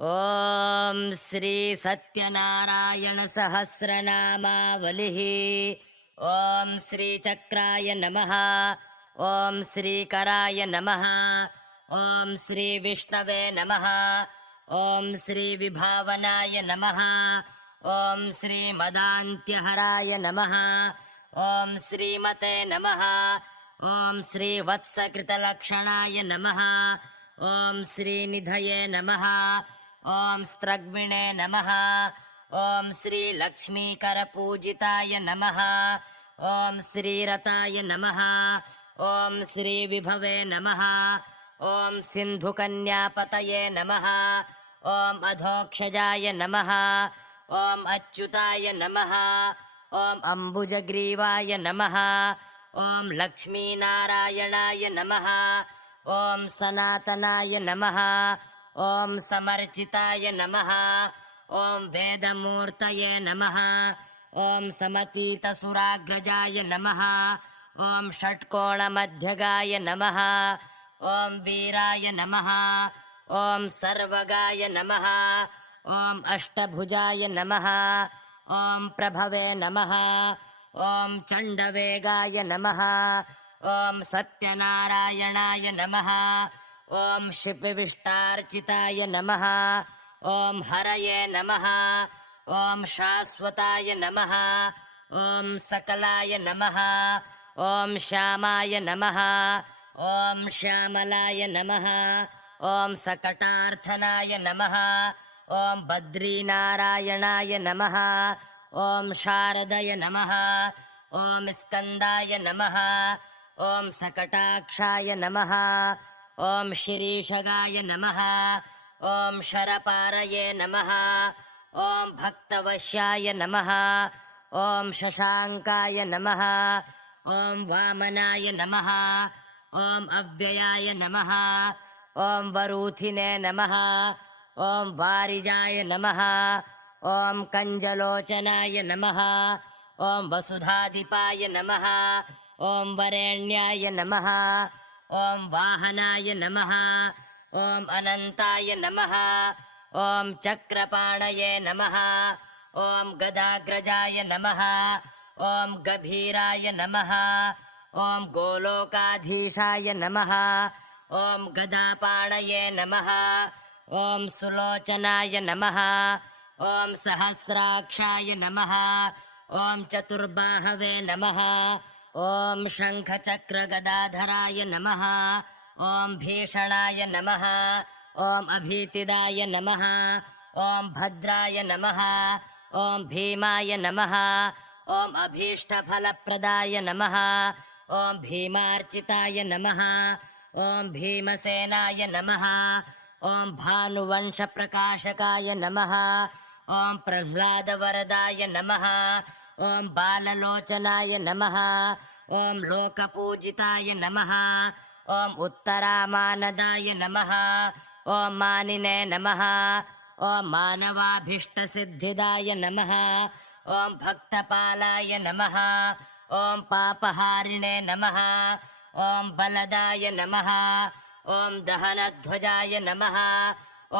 ॐ श्री सत्यनारायण सहस्रनामावलिः। ॐ श्री चक्राय नमः। ॐ श्रीकराय नमः। ॐ श्री विष्णवे नमः। ॐ श्री विभावनाय नमः। ॐ श्री मदान्त्यहराय नमः। ॐ श्रीमते नमः। ॐ श्री वत्सकृतलक्षणाय नमः। ॐ श्रीनिधये नमः। ॐ स्त्रग्विणे नमः। ॐ श्रीलक्ष्मीकरपूजिताय नमः। ॐ श्रीरताय नमः। ॐ श्रीविभवे नमः। ॐ सिन्धुकन्यापतये नमः। ॐ अधोक्षजाय नमः। ॐ अच्युताय नमः। ॐ अम्बुजग्रीवाय नमः। ॐ लक्ष्मीनारायणाय नमः। ॐ सनातनाय नमः। ॐ समर्चिताय नमः। ॐ वेदमूर्तये नमः। ॐ समतीतसुराग्रजाय नमः। ॐ षट्कोणमध्यगाय नमः। ॐ वीराय नमः। ॐ सर्वगाय नमः। ॐ अष्टभुजाय नमः। ॐ प्रभवे नमः। ॐ चण्डवेगाय नमः। ॐ सत्यनारायणाय नमः। ॐ शिपिविष्टार्चिताय नमः। ॐ हरये नमः। ॐ शाश्वताय नमः। ॐ सकलाय नमः। ॐ श्यामाय नमः। ॐ श्यामलाय नमः। ॐ सकटार्थनाय नमः। ॐ बद्रीनारायणाय नमः। ॐ शारदय नमः। ॐ स्कन्दाय नमः। ॐ सकटाक्षाय नमः। ॐ शिरीषगाय नमः। ॐ शरपारये नमः। ॐ भक्तवश्याय नमः। ॐ शशाङ्काय नमः। ॐ वामनाय नमः। ॐ अव्ययाय नमः। ॐ वरूथिने नमः। ॐ वारिजाय नमः। ॐ कञ्जलोचनाय नमः। ॐ वसुधाधिपाय नमः। ॐ वरेण्याय नमः। ॐ वाहनाय नमः। ॐ अनन्ताय नमः। ॐ चक्रपाणये नमः। ॐ गदाग्रजाय नमः। ॐ गभीराय नमः। ॐ गोलोकाधीशाय नमः। ॐ गदापाणये नमः। ॐ सुलोचनाय नमः। ॐ सहस्राक्षाय नमः। ॐ चतुर्बाहवे नमः। ॐ शङ्खचक्रगदाधराय नमः। ॐ भीषणाय नमः। ॐ अभीतिदाय नमः। ॐ भद्राय नमः। ॐ भीमाय नमः। ॐ अभीष्टफलप्रदाय नमः। ॐ भीमार्चिताय नमः। ॐ भीमसेनाय नमः। ॐ भानुवंशप्रकाशकाय नमः। ॐ प्रह्लादवरदाय नमः। ॐ बाललोचनाय नमः। ॐ लोकपूजिताय नमः। ॐ उत्तरामानदाय नमः। ॐ मानिने नमः। ॐ मानवाभीष्टसिद्धिदाय नमः। ॐ भक्तपालाय नमः। ॐ पापहारिणे नमः। ॐ बलदाय नमः। ॐ दहनध्वजाय नमः।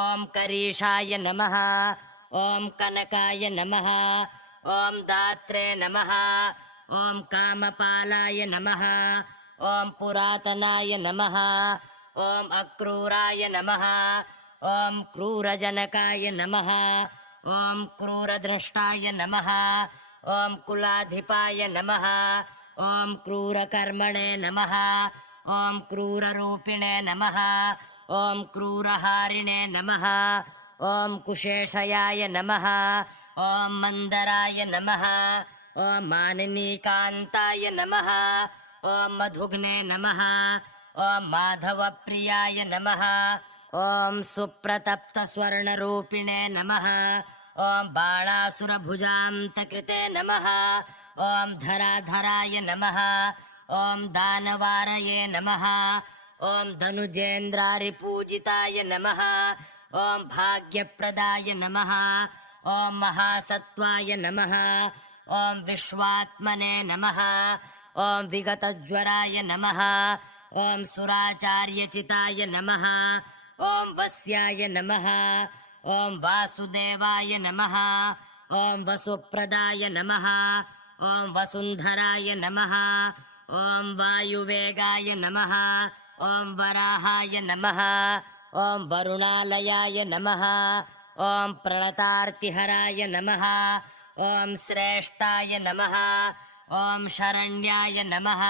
ॐ करीषाय नमः। ॐ कनकाय नमः। ॐ दात्रे नमः। ॐ कामपालाय नमः। ॐ पुरातनाय नमः। ॐ अक्रूराय नमः। ॐ क्रूरजनकाय नमः। ॐ क्रूरद्रष्टाय नमः। ॐ कुलाधिपाय नमः। ॐ क्रूरकर्मणे नमः। ॐ क्रूररूपिणे नमः। ॐ क्रूरहारिणे नमः। ॐ कुशेषयाय नमः। ॐ मन्दराय नमः। ॐ मानिनीकान्ताय नमः। ॐ मधुघ्ने नमः। ॐ माधवप्रियाय नमः। ॐ सुप्रतप्तस्वर्णरूपिणे नमः। ॐ बाणासुरभुजान्तकृते नमः। ॐ धराधराय नमः। ॐ दानवारये नमः। ॐ धनुजेन्द्रारिपूजिताय नमः। ॐ भाग्यप्रदाय नमः। ॐ महासत्त्वाय नमः। ॐ विश्वात्मने नमः। ॐ विगतज्वराय नमः। ॐ सुराचार्यचिताय नमः। ॐ वस्याय नमः। ॐ वासुदेवाय नमः ॐ वसुप्रदाय नमः ॐ वसुन्धराय नमः ॐ वायुवेगाय नमः ॐ वराहाय नमः ॐ वरुणालयाय नमः ॐ प्रणतार्तिहराय नमः ॐ श्रेष्ठाय नमः ॐ शरण्याय नमः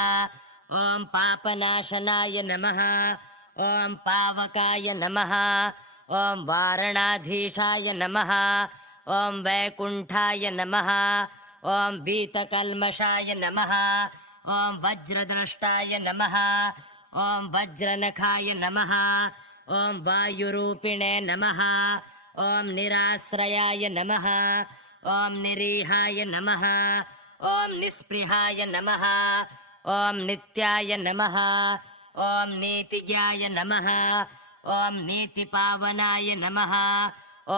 ॐ पापनाशनाय नमः ॐ पावकाय नमः ॐ वारणाधीशाय नमः ॐ वैकुण्ठाय नमः ॐ वीतकल्मषाय नमः ॐ वज्रद्रष्टाय नमः ॐ वज्रनखाय नमः ॐ वायुरूपिणे नमः ॐ निराश्रयाय नमः ॐ निरीहाय नमः ॐ निःस्पृहाय नमः ॐ नित्याय नमः ॐ नीतिज्ञाय नमः ॐ नीतिपावनाय नमः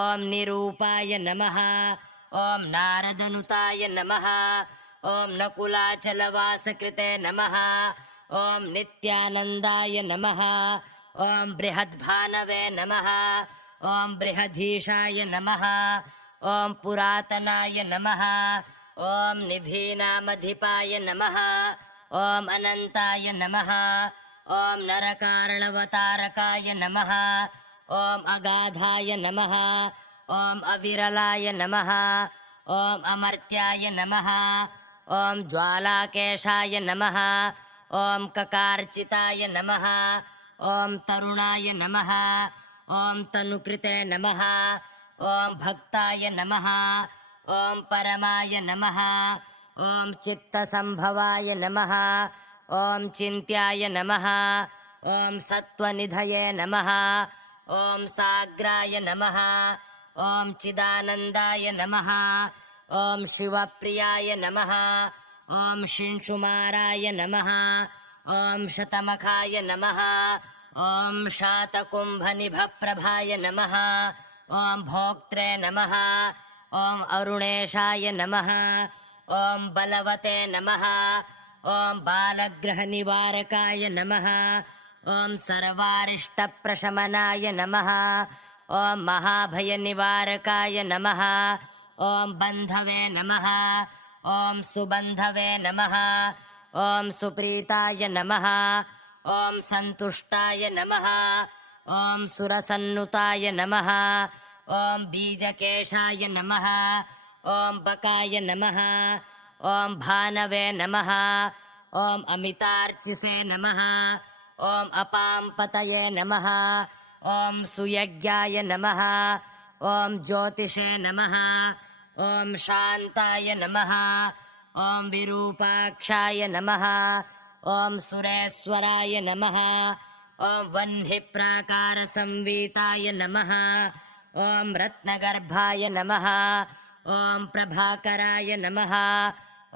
ॐ निरूपाय नमः ॐ नारदनुताय नमः ॐ नकुलाचलवासकृते नमः ॐ नित्यानन्दाय नमः ॐ बृहद्भानवे नमः ॐ बृहधीशाय नमः ॐ पुरातनाय नमः ॐ निधीनामधिपाय नमः ॐ अनन्ताय नमः ॐ नरकारणवतारकाय नमः ॐ अगाधाय नमः ॐ अविरलाय नमः ॐ अमर्त्याय नमः ॐ ज्वालाकेशाय नमः ॐ ककार्चिताय नमः ॐ तरुणाय नमः ॐ तनुकृते नमः ॐ भक्ताय नमः ॐ परमाय नमः ॐ चित्तसम्भवाय नमः ॐ चिन्त्याय नमः ॐ सत्त्वनिधये नमः ॐ साग्राय नमः ॐ चिदानन्दाय नमः ॐ शिवप्रियाय नमः ॐ शिंशुमाराय नमः ॐ शतमखाय नमः ॐ शातकुम्भनिभप्रभाय नमः ॐ भोक्त्रे नमः ॐ अरुणेशाय नमः ॐ बलवते नमः ॐ बालग्रहनिवारकाय नमः ॐ सर्वारिष्टप्रशमनाय नमः ॐ महाभयनिवारकाय नमः ॐ बन्धवे नमः ॐ सुबन्धवे नमः ॐ सुप्रीताय नमः ॐ सन्तुष्टाय नमः ॐ सुरसन्नुताय नमः ॐ बीजकेशाय नमः ॐ बकाय नमः ॐ भानवे नमः ॐ अमितार्चिसे नमः ॐ अपाम्पतये नमः ॐ सुयज्ञाय नमः ॐ ज्योतिषे नमः ॐ शान्ताय नमः ॐ विरूपाक्षाय नमः ॐ सुरेश्वराय नमः ॐ वह्निप्राकारसंवीताय नमः ॐ रत्नगर्भाय नमः ॐ प्रभाकराय नमः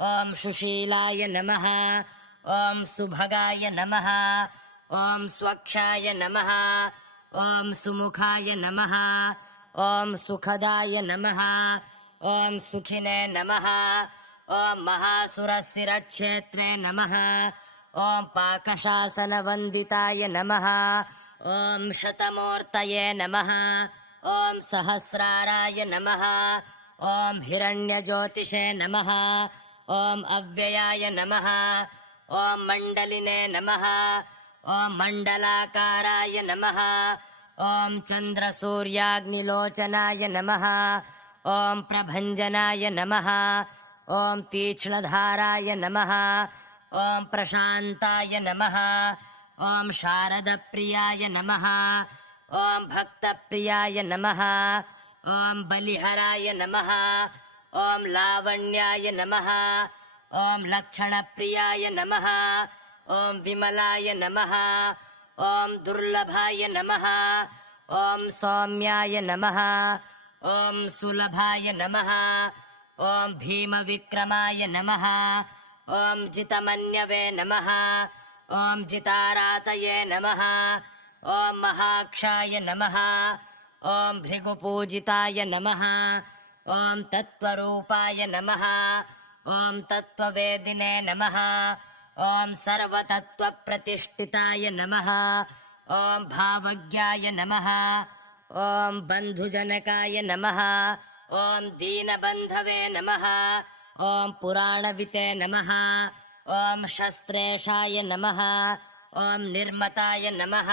ॐ सुशीलाय नमः ॐ सुभगाय नमः ॐ स्वक्षाय नमः ॐ सुमुखाय नमः ॐ सुखदाय नमः ॐ सुखिने नमः ॐ महासुरशिरच्छेत्रे नमः ॐ पाकशासनवन्दिताय नमः ॐ शतमूर्तये नमः ॐ सहस्राराय नमः ॐ हिरण्यज्योतिषे नमः ॐ अव्ययाय नमः ॐ मण्डलिने नमः ॐ मण्डलाकाराय नमः ॐ चन्द्रसूर्याग्निलोचनाय नमः ॐ प्रभञ्जनाय नमः ॐ तीक्ष्णधाराय नमः ॐ प्रशान्ताय नमः ॐ शारदप्रियाय नमः ॐ भक्तप्रियाय नमः ॐ बलिहराय नमः ॐ लावण्याय नमः ॐ लक्षणप्रियाय नमः ॐ विमलाय नमः ॐ दुर्लभाय नमः ॐ सौम्याय नमः ॐ सुलभाय नमः ॐ भीमविक्रमाय नमः ॐ जितमन्यवे नमः ॐ जितारातये नमः ॐ महाक्षाय नमः ॐ भृगुपूजिताय नमः ॐ तत्त्वरूपाय नमः ॐ तत्त्ववेदिने नमः ॐ सर्वतत्त्वप्रतिष्ठिताय नमः ॐ भावज्ञाय नमः ॐ बन्धुजनकाय नमः। ॐ दीनबन्धवे नमः। ॐ पुराणविते नमः। ॐ शस्त्रेशाय नमः। ॐ निर्मताय नमः।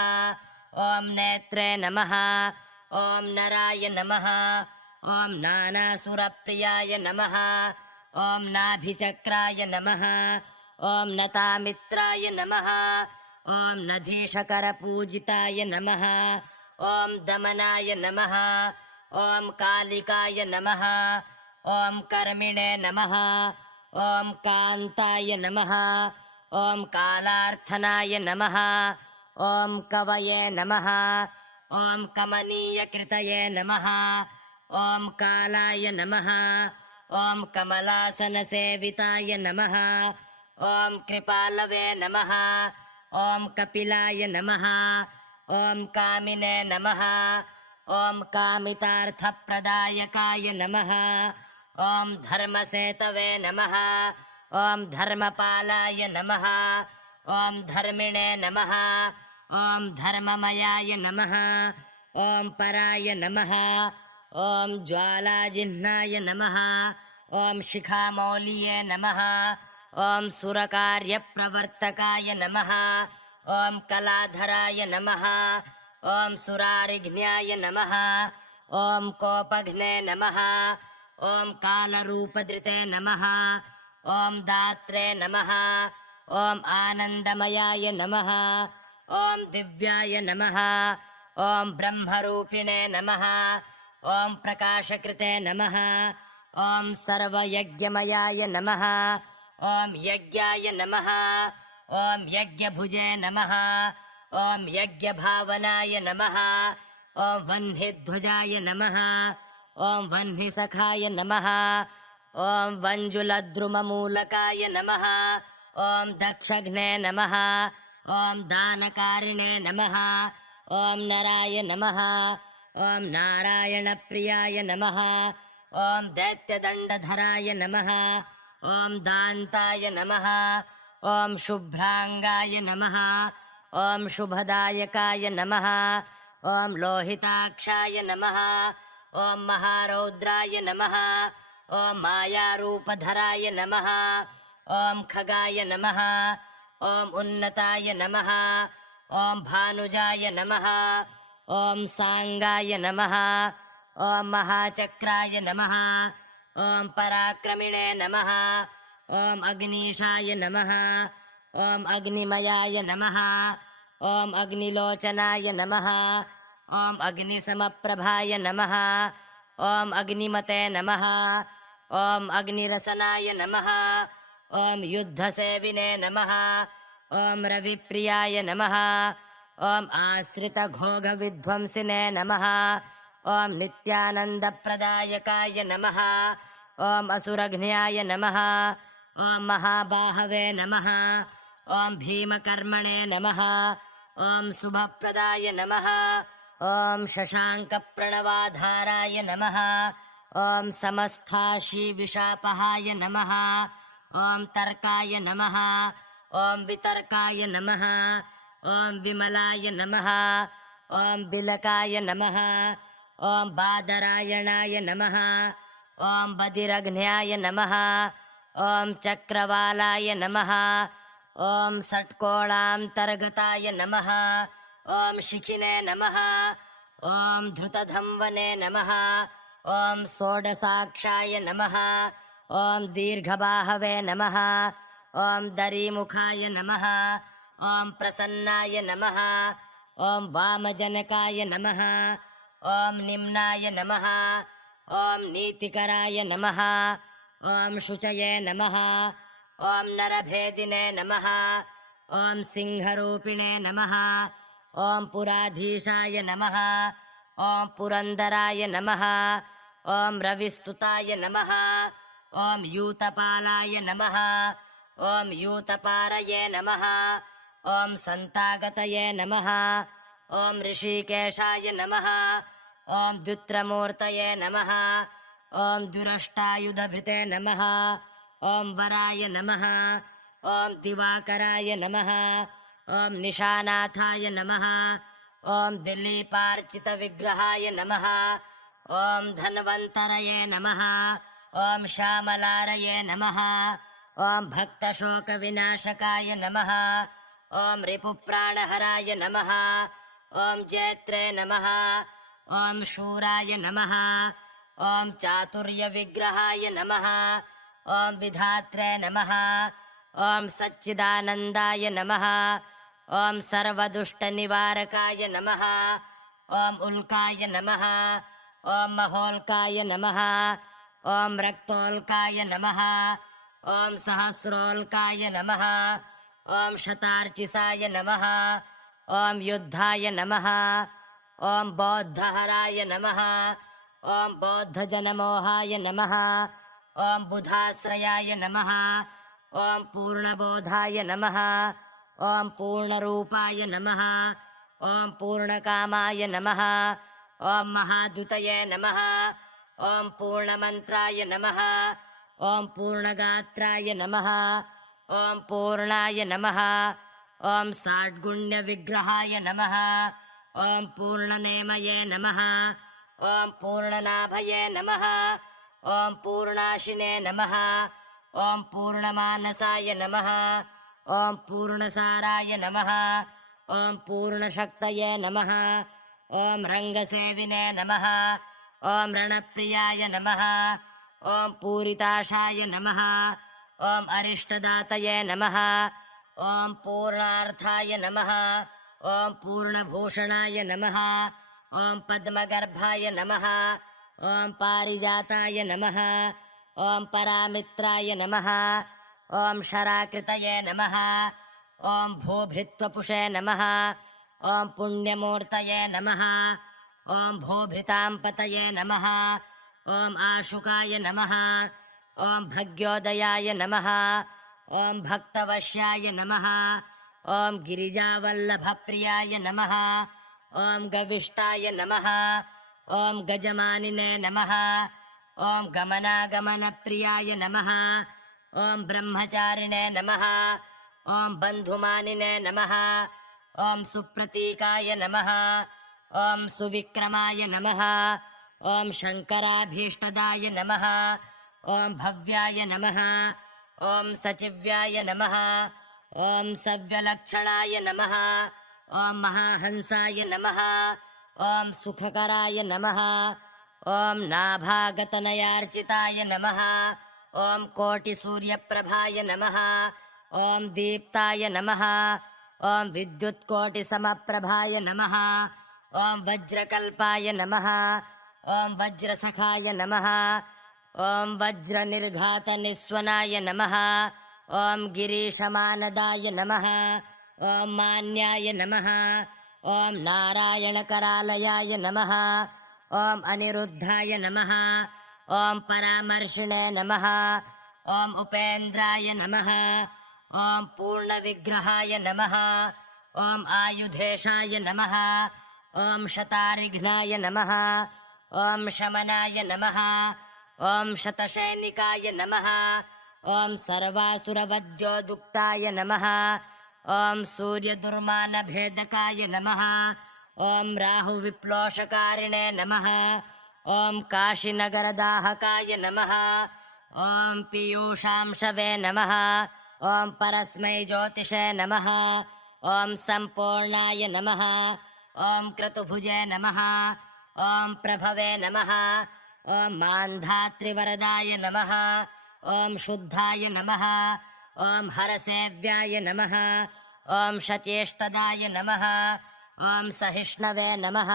ॐ नेत्रे नमः। ॐ नराय नमः। ॐ नानासुरप्रियाय नमः। ॐ नाभिचक्राय नमः। ॐ नतामित्राय नमः। ॐ नधीशकरपूजिताय नमः। ॐ दमनाय नमः। ॐ कालिकाय नमः। ॐ कर्मिणे नमः। ॐ कान्ताय नमः। ॐ कालार्थनाय नमः। ॐ कवये नमः। ॐ कमनीयकृतये नमः। ॐ कालाय नमः। ॐ कमलासनसेविताय नमः। ॐ कृपालवे नमः। ॐ कपिलाय नमः। ॐ कामिने नमः। ॐ कामितार्थप्रदायकाय नमः। ॐ धर्मसेतवे नमः। ॐ धर्मपालाय नमः। ॐ धर्मिणे नमः। ॐ धर्ममयाय नमः। ॐ पराय नमः। ॐ ज्वालाजिह्नाय नमः। ॐ शिखामौलिये नमः। ॐ सुरकार्यप्रवर्तकाय नमः। ॐ कलाधराय नमः। ॐ सुरारिघ्न्याय नमः। ॐ कोपघ्ने नमः। ॐ कालरूपधृते नमः। ॐ दात्रे नमः। ॐ आनन्दमयाय नमः। ॐ दिव्याय नमः। ॐ ब्रह्मरूपिणे नमः। ॐ प्रकाशकृते नमः। ॐ सर्वयज्ञमयाय नमः। ॐ यज्ञाय नमः। ॐ यज्ञभुजे नमः। ॐ यज्ञभावनाय नमः। ॐ वह्निध्वजाय नमः। ॐ वह्निसखाय नमः। ॐ वञ्जुलद्रुममूलकाय नमः। ॐ दक्षघ्ने नमः। ॐ दानकारिणे नमः। ॐ नराय नमः। ॐ नारायणप्रियाय नमः। ॐ दैत्यदण्डधराय नमः। ॐ दान्ताय नमः। ॐ शुभ्राङ्गाय नमः। ॐ शुभदायकाय नमः। ॐ लोहिताक्षाय नमः। ॐ महारौद्राय नमः। ॐ मायारूपधराय नमः। ॐ खगाय नमः। ॐ उन्नताय नमः। ॐ भानुजाय नमः। ॐ साङ्गाय नमः। ॐ महाचक्राय नमः। ॐ पराक्रमिणे नमः। ॐ अग्नीशाय नमः। ॐ अग्निमयाय नमः। ॐ अग्निलोचनाय नमः। ॐ अग्निसमप्रभाय नमः। ॐ अग्निमते नमः। ॐ अग्निरसनाय नमः। ॐ युद्धसेविने नमः। ॐ रविप्रियाय नमः। ॐ आश्रितघोघविध्वंसिने नमः। ॐ नित्यानन्दप्रदायकाय नमः। ॐ असुरघ्न्याय नमः। ॐ महाबाहवे नमः। ॐ भीमकर्मणे नमः। ॐ शुभप्रदाय नमः। ॐ शशाङ्कप्रणवाधाराय नमः। ॐ समस्थाशीविशापहाय नमः। ॐ तर्काय नमः। ॐ वितर्काय नमः। ॐ विमलाय नमः। ॐ बिलकाय नमः। ॐ बादरायणाय नमः। ॐ बदिरघ्न्याय नमः। ॐ चक्रवालाय नमः। ॐ षट्कोणान्तर्गताय नमः। ॐ शिखिने नमः। ॐ धृतधंवने नमः। ॐ षोडशाक्षाय नमः। ॐ दीर्घबाहवे नमः। ॐ दरीमुखाय नमः। ॐ प्रसन्नाय नमः। ॐ वामजनकाय नमः। ॐ निम्नाय नमः। ॐ नीतिकराय नमः। ॐ शुचये नमः। ॐ नरभेदिने नमः। ॐ सिंहरूपिणे नमः। ॐ पुराधीशाय नमः। ॐ पुरन्दराय नमः। ॐ रविस्तुताय नमः। ॐ यूतपालाय नमः। ॐ यूतपारये नमः। ॐ सन्तागतये नमः। ॐ ऋषिकेशाय नमः। ॐ द्युत्रमूर्तये नमः। ॐ दुरष्टायुधभृते नमः। ॐ वराय नमः। ॐ दिवाकराय नमः। ॐ निशानाथाय नमः। ॐ दिलीपार्चितविग्रहाय नमः। ॐ धन्वन्तरये नमः। ॐ श्यामलारये नमः। ॐ भक्तशोकविनाशकाय नमः। ॐ रिपुप्राणहराय नमः। ॐ जैत्रे नमः। ॐ शूराय नमः। ॐ चातुर्यविग्रहाय नमः। ॐ विधात्रे नमः। ॐ सच्चिदानन्दाय नमः। ॐ सर्वदुष्टनिवारकाय नमः। ॐ उल्काय नमः। ॐ महोल्काय नमः। ॐ रक्तोल्काय नमः। ॐ सहस्रोल्काय नमः। ॐ शतार्चिसाय नमः। ॐ युद्धाय नमः। ॐ बौद्धहराय नमः। ॐ बौद्धजनमोहाय नमः। ॐ बुधाश्रयाय नमः। ॐ पूर्णबोधाय नमः। ॐ पूर्णरूपाय नमः। ॐ पूर्णकामाय नमः। ॐ महादुतये नमः। ॐ पूर्णमन्त्राय नमः। ॐ पूर्णगात्राय नमः। ॐ पूर्णाय नमः। ॐ षड्गुण्यविग्रहाय नमः। ॐ पूर्णनेमये नमः। ॐ पूर्णनाभये नमः। ॐ पूर्णाशिने नमः। ॐ पूर्णमानसाय नमः। ॐ पूर्णसाराय नमः। ॐ पूर्णशक्तये नमः। ॐ रङ्गसेविने नमः। ॐ रणप्रियाय नमः। ॐ पूरिताशाय नमः। ॐ अरिष्टदातये नमः। ॐ पूर्णार्थाय नमः। ॐ पूर्णभूषणाय नमः। ॐ पद्मगर्भाय नमः। ॐ पारिजाताय नमः। ॐ परामित्राय नमः। ॐ शराकृतये नमः। ॐ भूभृत्वपुषे नमः। ॐ पुण्यमूर्तये नमः। ॐ भूभृताम्पतये नमः। ॐ आशुकाय नमः। ॐ भग्योदयाय नमः। ॐ भक्तवश्याय नमः। ॐ गिरिजावल्लभप्रियाय नमः। ॐ गविष्टाय नमः। ॐ गजमानिने नमः। ॐ गमनागमनप्रियाय नमः। ॐ ब्रह्मचारिणे नमः। ॐ बन्धुमानिने नमः। ॐ सुप्रतीकाय नमः। ॐ सुविक्रमाय नमः। ॐ शङ्कराभीष्टदाय नमः। ॐ भव्याय नमः। ॐ सचिव्याय नमः। ॐ सव्यलक्षणाय नमः। ॐ महाहंसाय नमः। ॐ सुखकराय नमः। ॐ नाभागतनयार्चिताय नमः। ॐ कोटिसूर्यप्रभाय नमः। ॐ दीप्ताय नमः। ॐ विद्युत्कोटिसमप्रभाय नमः। ॐ वज्रकल्पाय नमः। ॐ वज्रसखाय नमः। ॐ वज्रनिर्घातनिस्वनाय नमः। ॐ गिरीशमानदाय नमः। ॐ मान्याय नमः। ॐ नारायणकरालयाय नमः। ॐ अनिरुद्धाय नमः। ॐ परामर्शिणे नमः। ॐ उपेन्द्राय नमः। ॐ पूर्णविग्रहाय नमः। ॐ आयुधेशाय नमः। ॐ शतारिघ्नाय नमः। ॐ शमनाय नमः। ॐ शतसैनिकाय नमः। ॐ सर्वासुरवध्योदुक्ताय नमः। ॐ सूर्यदुर्मानभेदकाय नमः। ॐ राहुविप्लोषकारिणे नमः। ॐ काशीनगरदाहकाय नमः। ॐ पीयूषांशवे नमः। ॐ परस्मै ज्योतिषे नमः। ॐ सम्पूर्णाय नमः। ॐ क्रतुभुजे नमः। ॐ प्रभवे नमः। ॐ मान्धात्रिवरदाय नमः। ॐ शुद्धाय नमः। ॐ हरसेव्याय नमः। ॐ शचेष्टदाय नमः। ॐ सहिष्णवे नमः।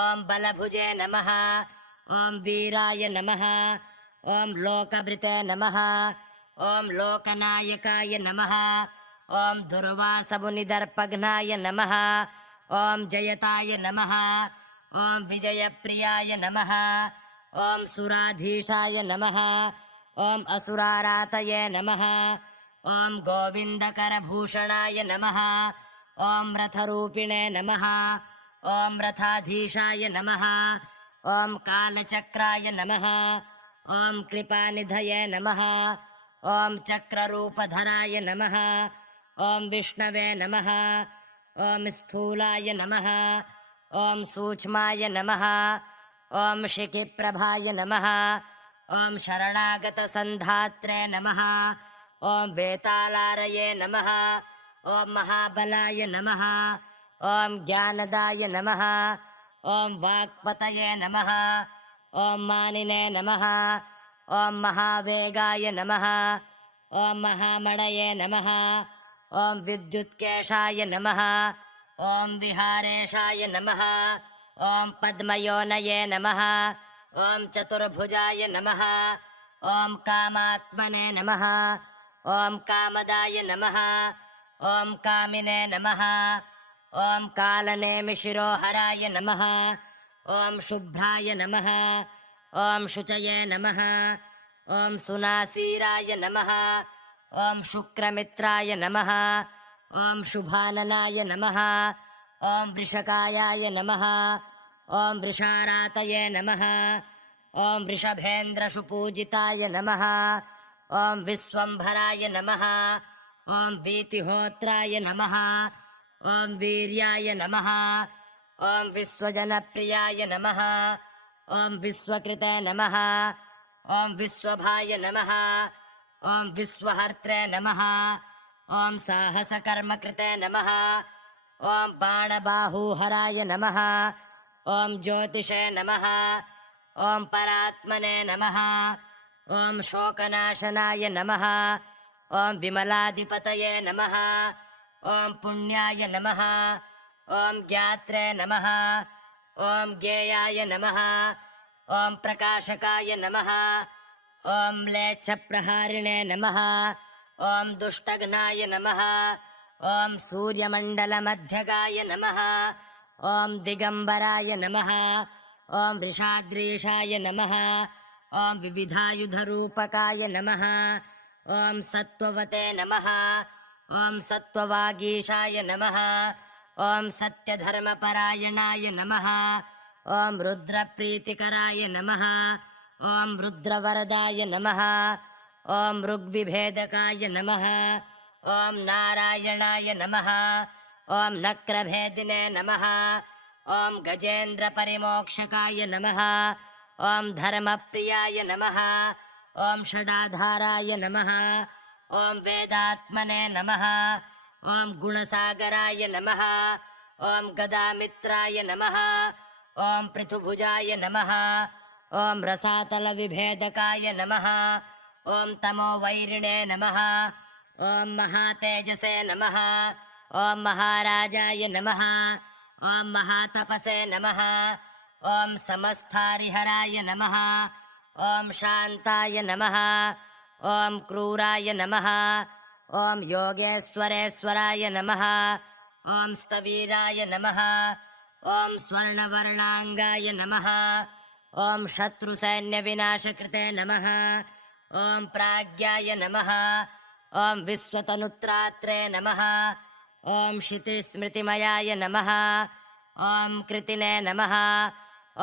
ॐ बलभुजे नमः। ॐ वीराय नमः। ॐ लोकभृते नमः। ॐ लोकनायकाय नमः। ॐ दुर्वासमुनिदर्पघ्नाय नमः। ॐ जयताय नमः। ॐ विजयप्रियाय नमः। ॐ सुराधीशाय नमः। ॐ असुरारातये नमः। ॐ गोविन्दकरभूषणाय नमः। ॐ रथरूपिणे नमः। ॐ रथाधीशाय नमः। ॐ कालचक्राय नमः। ॐ कृपानिधये नमः। ॐ चक्ररूपधराय नमः। ॐ विष्णवे नमः। ॐ स्थूलाय नमः ॐ सूक्ष्माय नमः ॐ शिखिप्रभाय नमः ॐ शरणागतसन्धात्रे नमः ॐ वेतालारये नमः ॐ महाबलाय नमः ॐ ज्ञानदाय नमः ॐ वाक्पतये नमः ॐ मानिने नमः ॐ महावेगाय नमः ॐ महामणये नमः ॐ विद्युत्केशाय नमः ॐ विहारेशाय नमः ॐ पद्मयोनये नमः ॐ चतुर्भुजाय नमः ॐ कामात्मने नमः ॐ कामदाय नमः ॐ कामिने नमः ॐ कालनेमिशिरोहराय नमः ॐ शुभ्राय नमः ॐ शुचये नमः ॐ सुनासीराय नमः ॐ शुक्रमित्राय नमः ॐ शुभाननाय नमः ॐ वृषकायाय नमः ॐ वृषारातये नमः ॐ वृषभेन्द्रशुपूजिताय नमः ॐ विश्वम्भराय नमः ॐ वीतिहोत्राय नमः ॐ वीर्याय नमः ॐ विश्वजनप्रियाय नमः ॐ विश्वकृते नमः ॐ विश्वभाय नमः ॐ विश्वहर्त्रे नमः ॐ साहसकर्मकृते नमः ॐ बाणबाहुहराय नमः ॐ ज्योतिषे नमः ॐ परात्मने नमः ॐ शोकनाशनाय नमः ॐ विमलाधिपतये नमः ॐ पुण्याय नमः ॐ ज्ञात्रे नमः ॐ ज्ञेयाय नमः ॐ प्रकाशकाय नमः ॐ म्लेच्छप्रहारिणे नमः ॐ दुष्टघ्नाय नमः ॐ सूर्यमण्डलमध्यगाय नमः ॐ दिगम्बराय नमः ॐ वृषाद्रीशाय नमः ॐ विविधायुधरूपकाय नमः ॐ सत्त्ववते नमः ॐ सत्त्ववागीशाय नमः ॐ सत्यधर्मपरायणाय नमः ॐ रुद्रप्रीतिकराय नमः ॐ रुद्रवरदाय नमः ॐ ऋग्विभेदकाय नमः ॐ नारायणाय नमः ॐ नक्रभेदिने नमः ॐ गजेन्द्रपरिमोक्षकाय नमः ॐ धर्मप्रियाय नमः ॐ षडाधाराय नमः ॐ वेदात्मने नमः ॐ गुणसागराय नमः ॐ गदामित्राय नमः ॐ पृथुभुजाय नमः ॐ रसातलविभेदकाय नमः ॐ तमोवैरिणे नमः ॐ महातेजसे नमः ॐ महाराजाय नमः ॐ महातपसे नमः ॐ समस्थारिहराय नमः ॐ शान्ताय नमः ॐ क्रूराय नमः ॐ योगेश्वरेश्वराय नमः ॐ स्थवीराय नमः ॐ स्वर्णवर्णाङ्गाय नमः ॐ शत्रुसैन्यविनाशकृते नमः ॐ प्राज्ञाय नमः ॐ विश्वतनुत्रात्रे नमः ॐ क्षितिस्मृतिमयाय नमः ॐ कृतिने नमः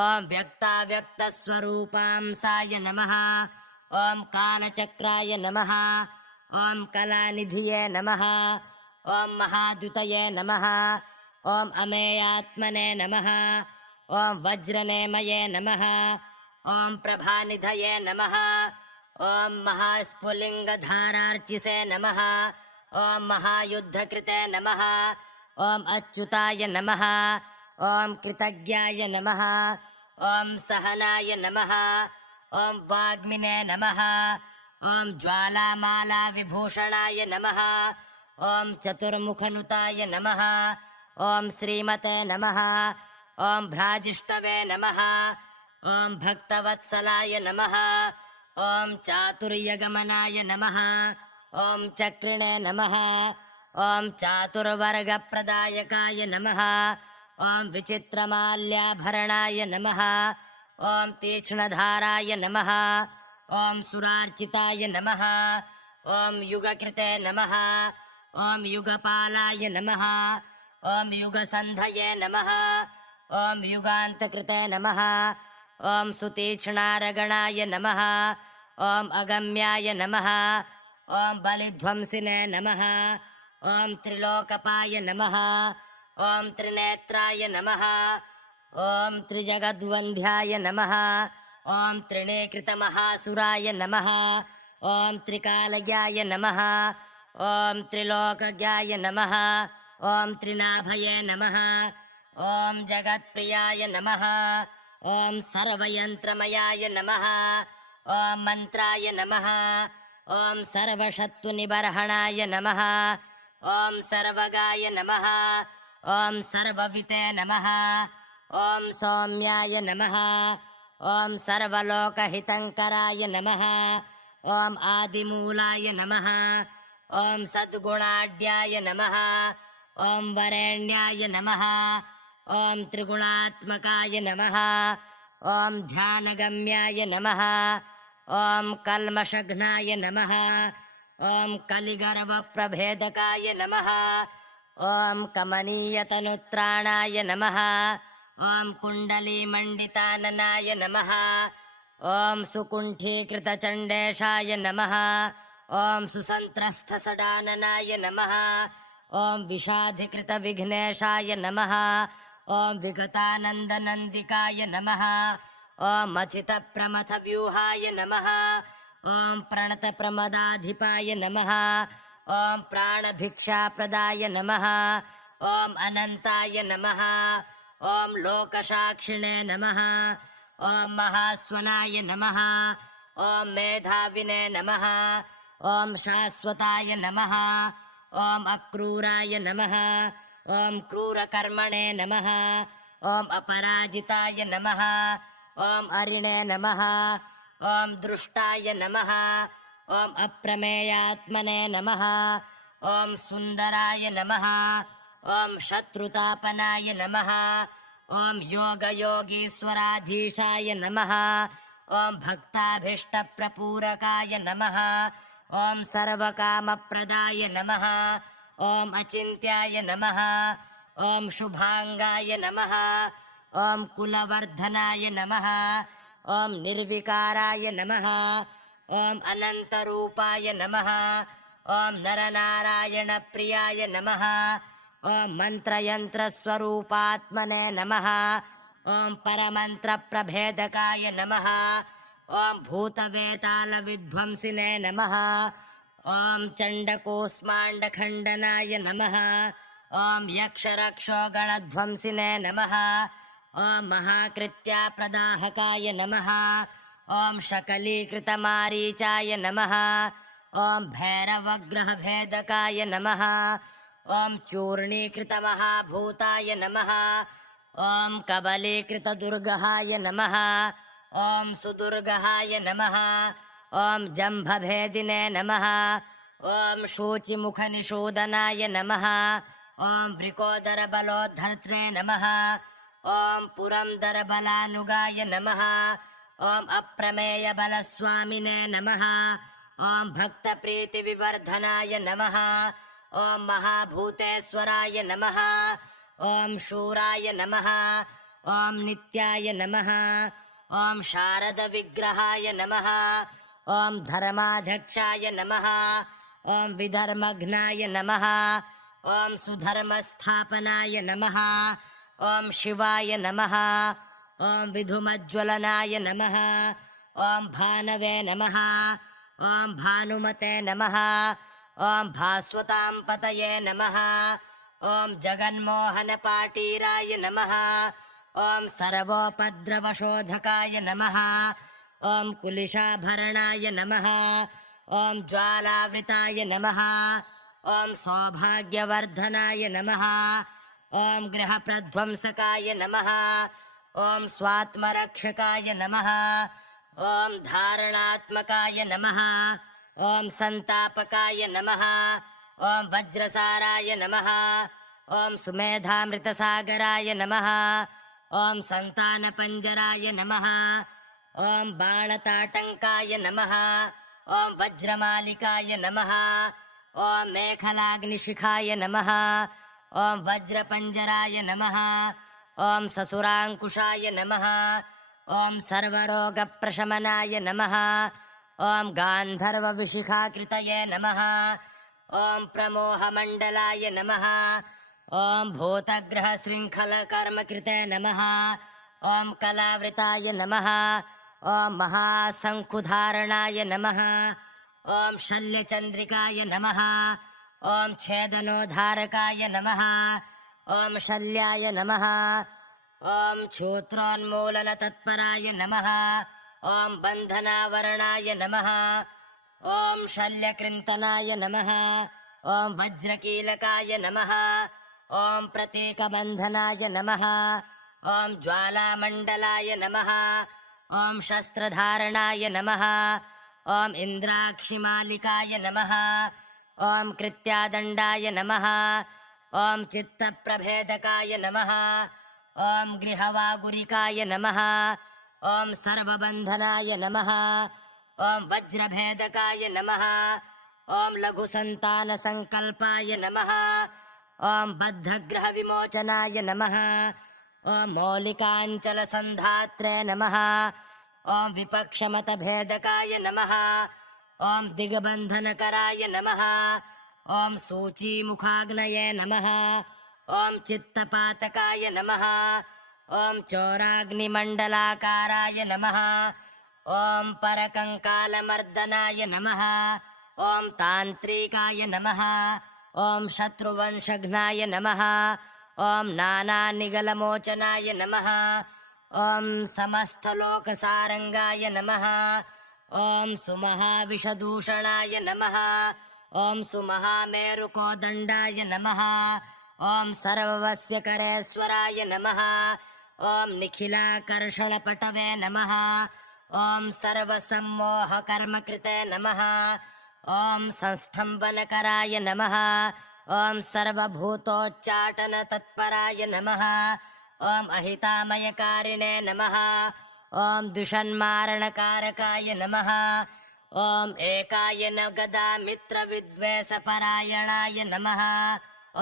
ॐ व्यक्ताव्यक्तस्वरूपांसाय नमः ॐ कालचक्राय नमः ॐ कलानिधिये नमः ॐ महाद्युतये नमः ॐ अमेयात्मने नमः ॐ वज्रनेमये नमः ॐ प्रभानिधये नमः ॐ महास्फुलिङ्गधारार्चिसे नमः ॐ महायुद्धकृते नमः ॐ अच्युताय नमः ॐ कृतज्ञाय नमः ॐ सहनाय नमः ॐ वाग्मिने नमः ॐ ज्वालामालाविभूषणाय नमः ॐ चतुर्मुखनुताय नमः ॐ श्रीमते नमः ॐ भ्राजिष्टवे नमः ॐ भक्तवत्सलाय नमः ॐ चातुर्यगमनाय नमः ॐ चक्रिणे नमः ॐ चातुर्वर्गप्रदायकाय नमः ॐ विचित्रमाल्याभरणाय नमः ॐ तीक्ष्णधाराय नमः ॐ सुरार्चिताय नमः ॐ युगकृते नमः ॐ युगपालाय नमः ॐ युगसन्धये नमः ॐ युगान्तकृते नमः ॐ सुतीक्ष्णारगणाय नमः ॐ अगम्याय नमः ॐ बलिध्वंसिने नमः ॐ त्रिलोकपाय नमः ॐ त्रिनेत्राय नमः ॐ त्रिजगद्वन्द्याय नमः ॐ त्रिणीकृतमहासुराय नमः ॐ त्रिकालज्ञाय नमः ॐ त्रिलोकज्ञाय नमः ॐ त्रिनाभये नमः ॐ जगत्प्रियाय नमः ॐ सर्वयन्त्रमयाय नमः ॐ मन्त्राय नमः ॐ सर्वशत्रुनिबर्हणाय नमः ॐ सर्वगाय नमः ॐ सर्वविते नमः ॐ सौम्याय नमः ॐ सर्वलोकहितङ्कराय नमः ॐ आदिमूलाय नमः ॐ सद्गुणाढ्याय नमः ॐ वरेण्याय नमः ॐ त्रिगुणात्मकाय नमः ॐ ध्यानगम्याय नमः ॐ कल्मषघ्नाय नमः ॐ कलिगर्वप्रभेदकाय नमः ॐ कमनीयतनुत्राणाय नमः ॐ कुण्डलीमण्डिताननाय नमः ॐ सुकुण्ठीकृतचण्डेशाय नमः ॐ सुसन्त्रस्थसडाननाय नमः ॐ विषाधिकृतविघ्नेशाय नमः ॐ विगतानन्दनन्दिकाय नमः ॐ मथितप्रमथव्यूहाय नमः ॐ प्रणतप्रमदाधिपाय नमः ॐ प्राणभिक्षाप्रदाय नमः ॐ अनन्ताय नमः ॐ लोकसाक्षिणे नमः ॐ महास्वनाय नमः ॐ मेधाविने नमः ॐ शाश्वताय नमः ॐ अक्रूराय नमः ॐ क्रूरकर्मणे नमः ॐ अपराजिताय नमः ॐ अरिणे नमः ॐ दृष्टाय नमः ॐ अप्रमेयात्मने नमः ॐ सुन्दराय नमः ॐ शत्रुतापनाय नमः ॐ योगयोगीश्वराधीशाय नमः ॐ भक्ताभीष्टप्रपूरकाय नमः ॐ सर्वकामप्रदाय नमः ॐ अचिन्त्याय नमः ॐ शुभाङ्गाय नमः ॐ कुलवर्धनाय नमः ॐ निर्विकाराय नमः ॐ अनन्तरूपाय नमः ॐ नरनारायणप्रियाय नमः ॐ मन्त्रयन्त्रस्वरूपात्मने नमः ॐ परमन्त्रप्रभेदकाय नमः ॐ भूतवेतालविध्वंसिने नमः ॐ चण्डकूष्माण्डखण्डनाय नमः ॐ यक्षरक्षोगणध्वंसिने नमः ॐ महाकृत्याप्रदाहकाय नमः ॐ शकलीकृतमारीचाय नमः ॐ भैरवग्रहभेदकाय नमः ॐ चूर्णीकृतमहाभूताय नमः ॐ कबलीकृतदुर्गहाय नमः ॐ सुदुर्गहाय नमः ॐ जम्भभेदिने नमः ॐ शूचिमुखनिषूदनाय नमः ॐ वृकोदरबलोद्धर्त्रे नमः ॐ पुरन्दरबलानुगाय नमः ॐ अप्रमेयबलस्वामिने नमः ॐ भक्तप्रीतिविवर्धनाय नमः ॐ महाभूतेश्वराय नमः ॐ शूराय नमः ॐ नित्याय नमः ॐ शारदविग्रहाय नमः ॐ धर्माध्यक्षाय नमः ॐ विधर्मघ्नाय नमः ॐ सुधर्मस्थापनाय नमः ॐ शिवाय नमः ॐ विधुमज्ज्वलनाय नमः ॐ भानवे नमः ॐ भानुमते नमः ॐ भास्वतां पतये नमः ॐ जगन्मोहनपाटीराय नमः ॐ सर्वोपद्रवशोधकाय नमः ॐ कुलिशाभरणाय नमः ॐ ज्वालावृताय नमः ॐ सौभाग्यवर्धनाय नमः ॐ गृहप्रध्वंसकाय नमः ॐ स्वात्मरक्षकाय नमः ॐ धारणात्मकाय नमः ॐ सन्तापकाय नमः ॐ वज्रसाराय नमः ॐ सुमेधामृतसागराय नमः ॐ सन्तानपञ्जराय नमः ॐ बाणताटङ्काय नमः ॐ वज्रमालिकाय नमः ॐ मेखलाग्निशिखाय नमः ॐ वज्रपञ्जराय नमः ॐ ससुराङ्कुशाय नमः ॐ सर्वरोगप्रशमनाय नमः ॐ गान्धर्वविशिखाकृतये नमः ॐ प्रमोहमण्डलाय नमः ॐ भूतग्रहशृङ्खलकर्मकृते नमः। ॐ कलावृताय नमः। ॐ महाशङ्कुधारणाय नमः। ॐ शल्यचन्द्रिकाय नमः। ॐ छेदनोद्धारकाय नमः। ॐ शल्याय नमः। ॐ क्षूत्रोन्मूलनतत्पराय नमः। ॐ बन्धनावरणाय नमः। ॐ शल्यकृन्तनाय नमः। ॐ वज्रकीलकाय नमः। ॐ प्रतीकबन्धनाय नमः। ॐ ज्वालामण्डलाय नमः। ॐ शस्त्रधारणाय नमः। ॐ इन्द्राक्षिमालिकाय नमः। ॐ कृत्यादण्डाय नमः। ॐ चित्तप्रभेदकाय नमः। ॐ गृहवागुरिकाय नमः। ॐ सर्वबन्धनाय नमः। ॐ वज्रभेदकाय नमः। ॐ लघुसन्तानसङ्कल्पाय नमः। ॐ बद्धग्रहविमोचनाय नमः। ॐ मौलिकाञ्चलसन्धात्रे नमः। ॐ विपक्षमतभेदकाय नमः। ॐ दिग्बन्धनकराय नमः। ॐ सूचीमुखाग्नये नमः। ॐ चित्तपातकाय नमः। ॐ चोराग्निमण्डलाकाराय नमः। ॐ परकङ्कालमर्दनाय नमः। ॐ तान्त्रिकाय नमः। ॐ शत्रुवंशघ्नाय नमः। ॐ नानानिगलमोचनाय नमः। ॐ समस्तलोकसारङ्गाय नमः। ॐ सुमहाविषदूषणाय नमः। ॐ सुमहामेरुकोदण्डाय नमः। ॐ सर्ववस्यकरेश्वराय नमः। ॐ निखिलाकर्षणपटवे नमः। ॐ सर्वसम्मोहकर्मकृते नमः। ॐ संस्तम्भनकराय नमः। ॐ सर्वभूतोच्चाटनतत्पराय नमः। ॐ अहितामयकारिणे नमः। ॐ दुषन्मारणकारकाय नमः। ॐ एकायन गदामित्रविद्वेषपरायणाय नमः।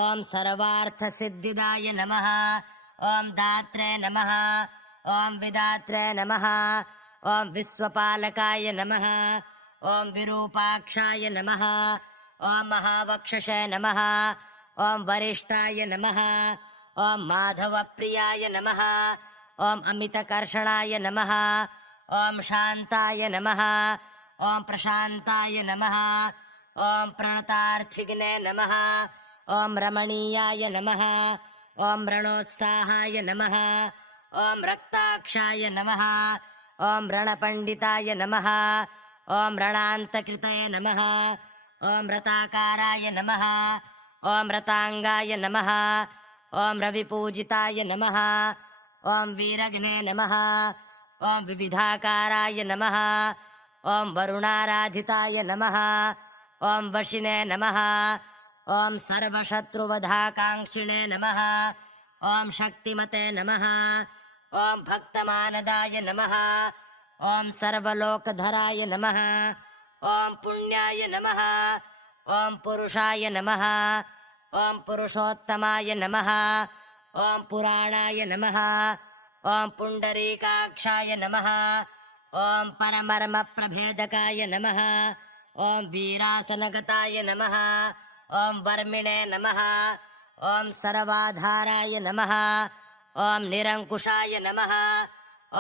ॐ सर्वार्थसिद्धिदाय नमः। ॐ दात्रे नमः। ॐ विदात्रे नमः। ॐ विश्वपालकाय नमः। ॐ विरूपाक्षाय नमः। ॐ महावक्षसे नमः। ॐ वरिष्ठाय नमः। ॐ माधवप्रियाय नमः। ॐ अमितकर्षणाय नमः। ॐ शान्ताय नमः। ॐ प्रशान्ताय नमः। ॐ प्रणतार्थिग्ने नमः। ॐ रमणीयाय नमः। ॐ रणोत्साहाय नमः। ॐ रक्ताक्षाय नमः। ॐ रणपण्डिताय नमः। ॐ रणान्तकृतये नमः। ॐ रताकाराय नमः। ॐ रताङ्गाय नमः। ॐ रविपूजिताय नमः। ॐ वीरघ्ने नमः। ॐ विविधाकाराय नमः। ॐ वरुणाराधिताय नमः। ॐ वशिने नमः। ॐ सर्वशत्रुवधाकाङ्क्षिणे नमः। ॐ शक्तिमते नमः। ॐ भक्तमानदाय नमः। ॐ सर्वलोकधराय नमः। ॐ पुण्याय नमः। ॐ पुरुषाय नमः। ॐ पुरुषोत्तमाय नमः। ॐ पुराणाय नमः। ॐ पुण्डरीकाक्षाय नमः। ॐ परमर्मप्रभेदकाय नमः। ॐ वीरासनगताय नमः। ॐ वर्मिणे नमः। ॐ सर्वाधाराय नमः। ॐ निरङ्कुशाय नमः।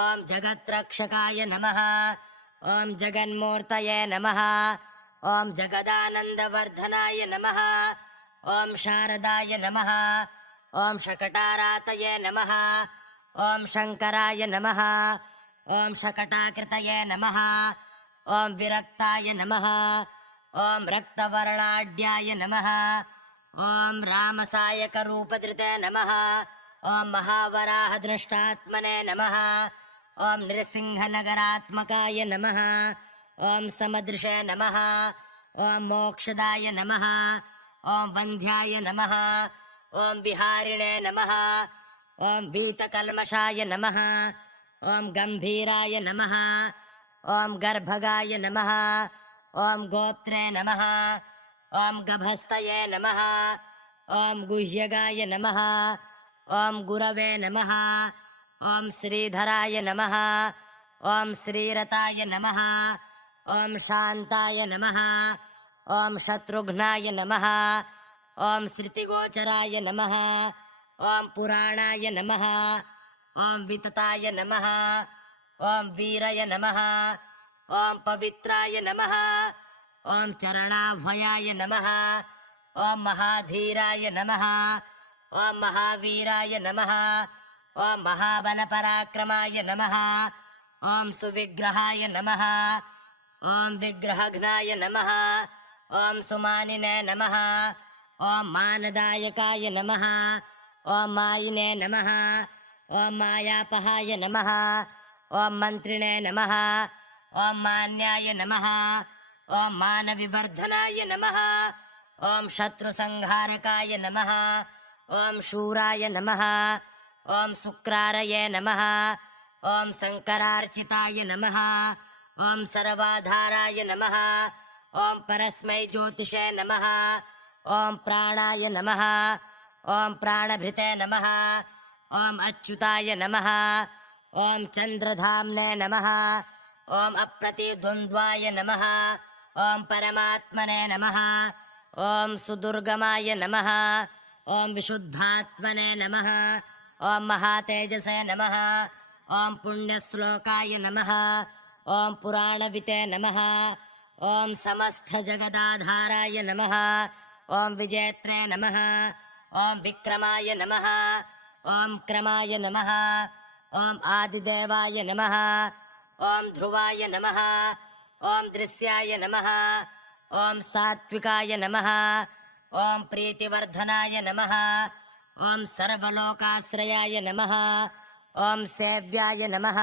ॐ जगद्रक्षकाय नमः। ॐ जगन्मूर्तये नमः। ॐ जगदानन्दवर्धनाय नमः। ॐ शारदाय नमः। ॐ शकटारातये नमः। ॐ शङ्कराय नमः। ॐ शकटाकृतये नमः। ॐ विरक्ताय नमः। ॐ रक्तवर्णाढ्याय नमः। ॐ रामसायकरूपधृते नमः। ॐ महावराहदृष्टात्मने नमः। ॐ नृसिंहनगरात्मकाय नमः। ॐ समदृशे नमः। ॐ मोक्षदाय नमः। ॐ वन्ध्याय नमः। ॐ विहारिणे नमः। ॐ वीतकल्मषाय नमः। ॐ गम्भीराय नमः। ॐ गर्भगाय नमः। ॐ गोत्रे नमः। ॐ गभस्तये नमः। ॐ गुह्यगाय नमः। ॐ गुरवे नमः। ॐ श्रीधराय नमः। ॐ श्रीरताय नमः। ॐ शान्ताय नमः। ॐ शत्रुघ्नाय नमः। ॐ श्रुतिगोचराय नमः ॐ पुराणाय नमः ॐ वितताय नमः ॐ वीरय नमः ॐ पवित्राय नमः ॐ चरणाभयाय नमः ॐ महाधीराय नमः ॐ महावीराय नमः ॐ महाबलपराक्रमाय नमः ॐ सुविग्रहाय नमः ॐ विग्रहघ्नाय नमः ॐ सुमानिने नमः ॐ मानदायकाय नमः ॐ मायिने नमः ॐ मायापहाय नमः ॐ मन्त्रिणे नमः ॐ मान्याय नमः ॐ मानविवर्धनाय नमः ॐ शत्रुसंहारकाय नमः ॐ शूराय नमः ॐ शुक्रारये नमः ॐ शङ्करार्चिताय नमः ॐ सर्वाधाराय नमः ॐ परस्मै ज्योतिषे नमः ॐ प्राणाय नमः ॐ प्राणभृते नमः ॐ अच्युताय नमः ॐ चन्द्रधाम्ने नमः ॐ अप्रतिद्वन्द्वाय नमः ॐ परमात्मने नमः ॐ सुदुर्गमाय नमः ॐ विशुद्धात्मने नमः ॐ महातेजसे नमः ॐ पुण्यश्लोकाय नमः ॐ पुराणविते नमः ॐ समस्तजगदाधाराय नमः ॐ विजेत्रे नमः ॐ विक्रमाय नमः ॐ क्रमाय नमः ॐ आदिदेवाय नमः ॐ ध्रुवाय नमः ॐ दृश्याय नमः ॐ सात्विकाय नमः ॐ प्रीतिवर्धनाय नमः ॐ सर्वलोकाश्रयाय नमः ॐ सेव्याय नमः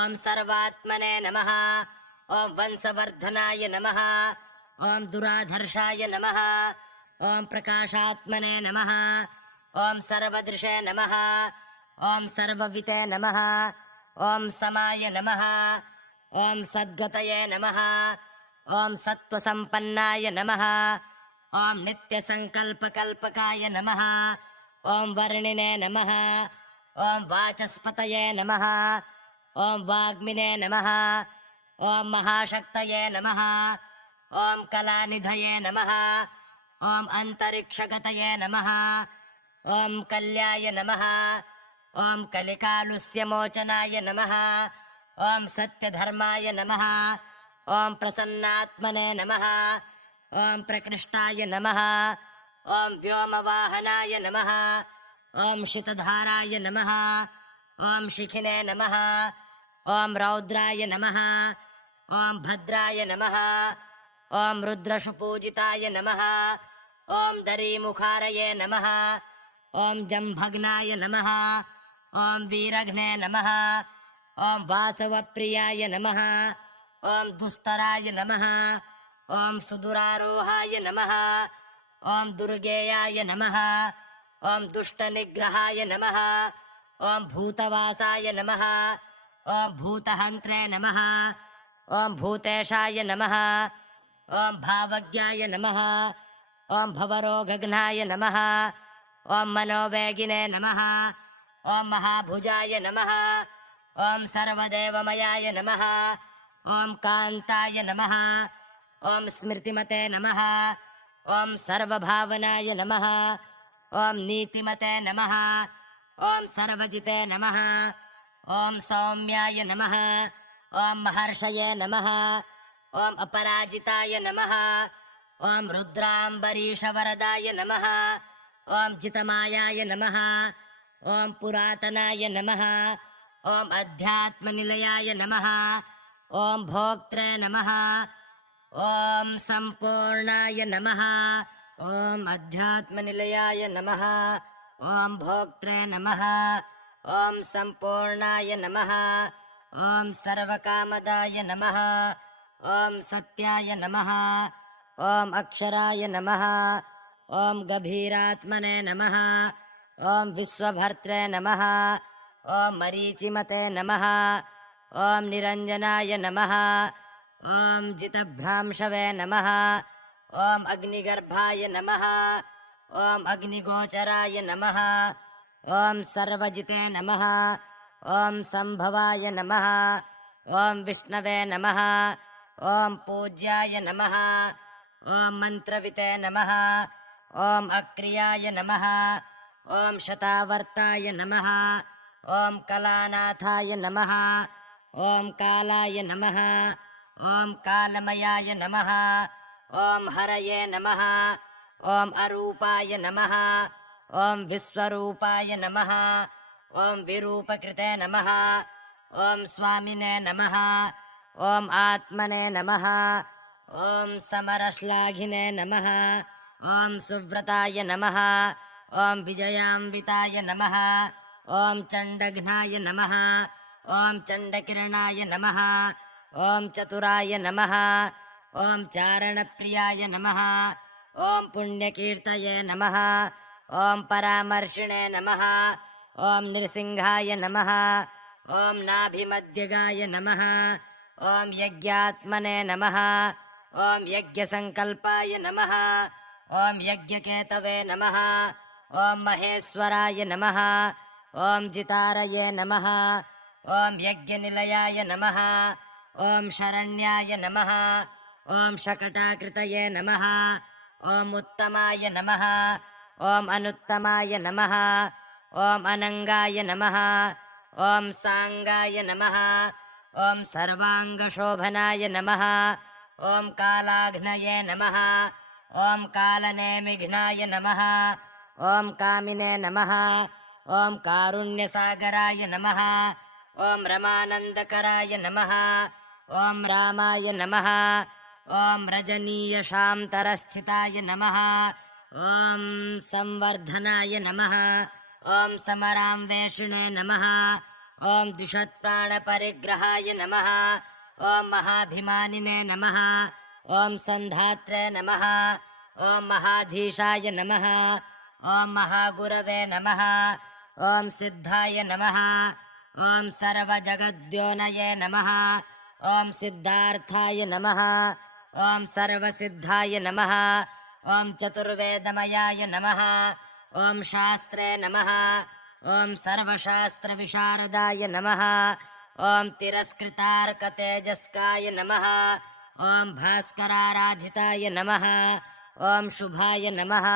ॐ सर्वात्मने नमः ॐ वंशवर्धनाय नमः ॐ दुराधर्षाय नमः ॐ प्रकाशात्मने नमः ॐ सर्वदृशे नमः ॐ सर्वविते नमः ॐ समाय नमः ॐ सद्गतये नमः ॐ सत्त्वसम्पन्नाय नमः ॐ नित्यसङ्कल्पकल्पकाय नमः ॐ वर्णिने नमः ॐ वाचस्पतये नमः ॐ वाग्मिने नमः ॐ महाशक्तये नमः ॐ कलानिधये नमः ॐ अन्तरिक्षगतये नमः ॐ कल्याय नमः ॐ कलिकालुष्यमोचनाय नमः ॐ सत्यधर्माय नमः ॐ प्रसन्नात्मने नमः ॐ प्रकृष्टाय नमः ॐ व्योमवाहनाय नमः ॐ शितधाराय नमः ॐ शिखिने नमः ॐ रौद्राय नमः ॐ भद्राय नमः ॐ रुद्रशुपूजिताय नमः ॐ दरीमुखारये नमः ॐ जम्भग्नाय नमः ॐ वीरघ्ने नमः ॐ वासवप्रियाय नमः ॐ दुस्तराय नमः ॐ सुदुरारोहाय नमः ॐ दुर्गेयाय नमः ॐ दुष्टनिग्रहाय नमः ॐ भूतवासाय नमः ॐ भूतहन्त्रे नमः ॐ भूतेशाय नमः ॐ भावज्ञाय नमः ॐ भवरोगघ्नाय नमः ॐ मनोवेगिने नमः ॐ महाभुजाय नमः ॐ सर्वदेवमयाय नमः ॐ कान्ताय नमः ॐ स्मृतिमते नमः ॐ सर्वभावनाय नमः ॐ नीतिमते नमः ॐ सर्वजिते नमः ॐ सौम्याय नमः ॐ महर्षये नमः ॐ अपराजिताय नमः ॐ रुद्राम्बरीषवरदाय नमः ॐ जितमायाय नमः ॐ पुरातनाय नमः ॐ अध्यात्मनिलयाय नमः ॐ भोक्त्रे नमः ॐ सम्पूर्णाय नमः ॐ अध्यात्मनिलयाय नमः ॐ भोक्त्रे नमः ॐ सम्पूर्णाय नमः ॐ सर्वकामदाय नमः ॐ सत्याय नमः ॐ अक्षराय नमः ॐ गभीरात्मने नमः ॐ विश्वभर्त्रे नमः ॐ मरीचिमते नमः ॐ निरञ्जनाय नमः ॐ जितभ्रांशवे नमः ॐ अग्निगर्भाय नमः ॐ अग्निगोचराय नमः ॐ सर्वजिते नमः ॐ सम्भवाय नमः ॐ विष्णवे नमः ॐ पूज्याय नमः ॐ मन्त्रविते नमः ॐ अक्रियाय नमः ॐ शतावर्ताय नमः ॐ कलानाथाय नमः ॐ कालाय नमः ॐ कालमयाय नमः ॐ हरये नमः ॐ अरूपाय नमः ॐ विश्वरूपाय नमः ॐ विरूपकृते नमः ॐ स्वामिने नमः ॐ आत्मने नमः ॐ समरश्लाघिने नमः ॐ सुव्रताय नमः ॐ विजयान्विताय नमः ॐ चण्डघ्नाय नमः ॐ चण्डकिरणाय नमः ॐ चतुराय नमः ॐ चारणप्रियाय नमः ॐ पुण्यकीर्तये नमः ॐ परामर्शिणे नमः ॐ नृसिंहाय नमः ॐ नाभिमध्यगाय नमः ॐ यज्ञात्मने नमः ॐ यज्ञसङ्कल्पाय नमः ॐ यज्ञकेतवे नमः ॐ महेश्वराय नमः ॐ जितारये नमः ॐ यज्ञनिलयाय नमः ॐ शरण्याय नमः ॐ शकटाकृतये नमः ॐ उत्तमाय नमः ॐ अनुत्तमाय नमः ॐ अनङ्गाय नमः ॐ साङ्गाय नमः ॐ सर्वाङ्गशोभनाय नमः ॐ कालाघ्नये नमः ॐ कालनेमिघ्नाय नमः ॐ कामिने नमः ॐ कारुण्यसागराय नमः ॐ रमानन्दकराय नमः ॐ रामाय नमः ॐ रजनीयशान्तरस्थिताय नमः ॐ संवर्धनाय नमः ॐ समरांवेषिणे नमः ॐ द्विषत्प्राणपरिग्रहाय नमः ॐ महाभिमानिने नमः ॐ सन्धात्रे नमः ॐ महाधीशाय नमः ॐ महागुरवे नमः ॐ सिद्धाय नमः ॐ सर्वजगद्योनये नमः ॐ सिद्धार्थाय नमः ॐ सर्वसिद्धाय नमः ॐ चतुर्वेदमयाय नमः ॐ शास्त्रे नमः ॐ सर्वशास्त्रविशारदाय नमः ॐ तिरस्कृतार्कतेजस्काय नमः ॐ भास्कराराधिताय नमः ॐ शुभाय नमः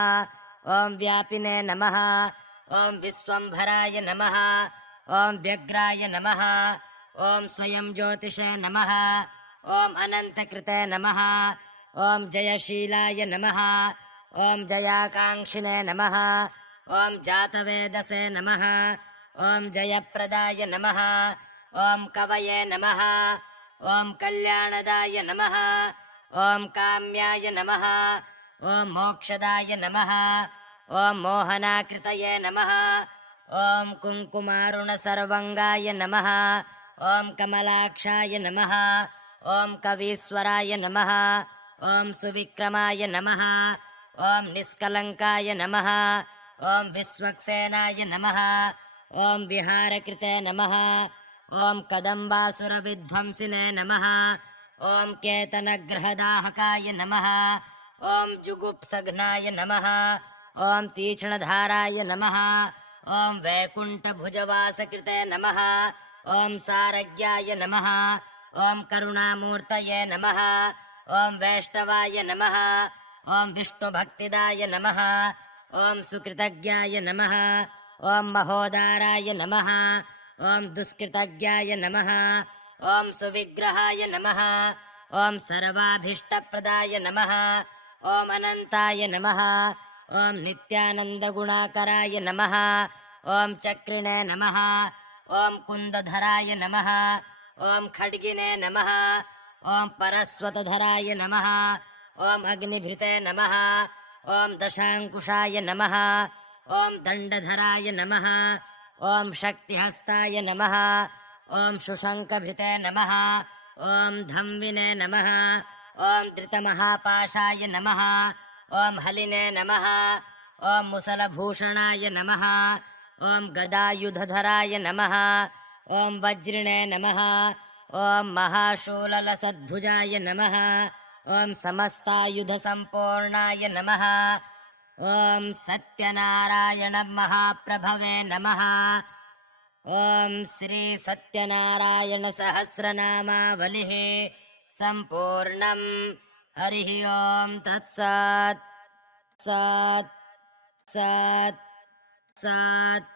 ॐ व्यापिने नमः ॐ विश्वम्भराय नमः ॐ व्यग्राय नमः ॐ स्वयं ज्योतिषे नमः ॐ अनन्तकृते नमः ॐ जयशीलाय नमः ॐ जयाकाङ्क्षिणे नमः ॐ जातवेदसे नमः ॐ जयप्रदाय नमः ॐ कवये नमः ॐ कल्याणदाय नमः ॐ काम्याय नमः ॐ मोक्षदाय नमः ॐ मोहनाकृतये नमः ॐ कुङ्कुमारुणसर्वङ्गाय नमः ॐ कमलाक्षाय नमः ॐ कवीश्वराय नमः ॐ सुविक्रमाय नमः ॐ निष्कलङ्काय नमः ॐ विश्वक्सेनाय नमः ॐ विहारकृते नमः ॐ कदम्बासुरविध्वंसिने नमः ॐ केतनग्रहदाहकाय नमः ॐ जुगुप्सघ्नाय नमः ॐ तीक्ष्णधाराय नमः ॐ वैकुण्ठभुजवासकृते नमः ॐ सारज्ञाय नमः ॐ करुणामूर्तये नमः ॐ वैष्णवाय नमः ॐ विष्णुभक्तिदाय नमः ॐ सुकृतज्ञाय नमः ॐ महोदाराय नमः ॐ दुष्कृतज्ञाय नमः ॐ सुविग्रहाय नमः ॐ सर्वाभीष्टप्रदाय नमः ॐ अनन्ताय नमः ॐ नित्यानन्दगुणाकराय नमः ॐ चक्रिणे नमः ॐ कुन्दधराय नमः ॐ खड्गिने नमः ॐ परस्वतधराय नमः ॐ अग्निभृते नमः ॐ दशाङ्कुशाय नमः ॐ दण्डधराय नमः ॐ शक्तिहस्ताय नमः ॐ शुशङ्कभृते नमः ॐ धम्विने नमः ॐ धृतमहापाशाय नमः ॐ हलिने नमः ॐ मुसलभूषणाय नमः ॐ गदायुधधराय नमः ॐ वज्रिणे नमः ॐ महाशूललसद्भुजाय नमः ॐ समस्तायुधसम्पूर्णाय नमः ॐ सत्यनारायणमहाप्रभवे नमः ॐ श्री सत्यनारायणसहस्रनामावलिः सम्पूर्णम् हरिः ॐ तत्सत्। सत् सत् सत्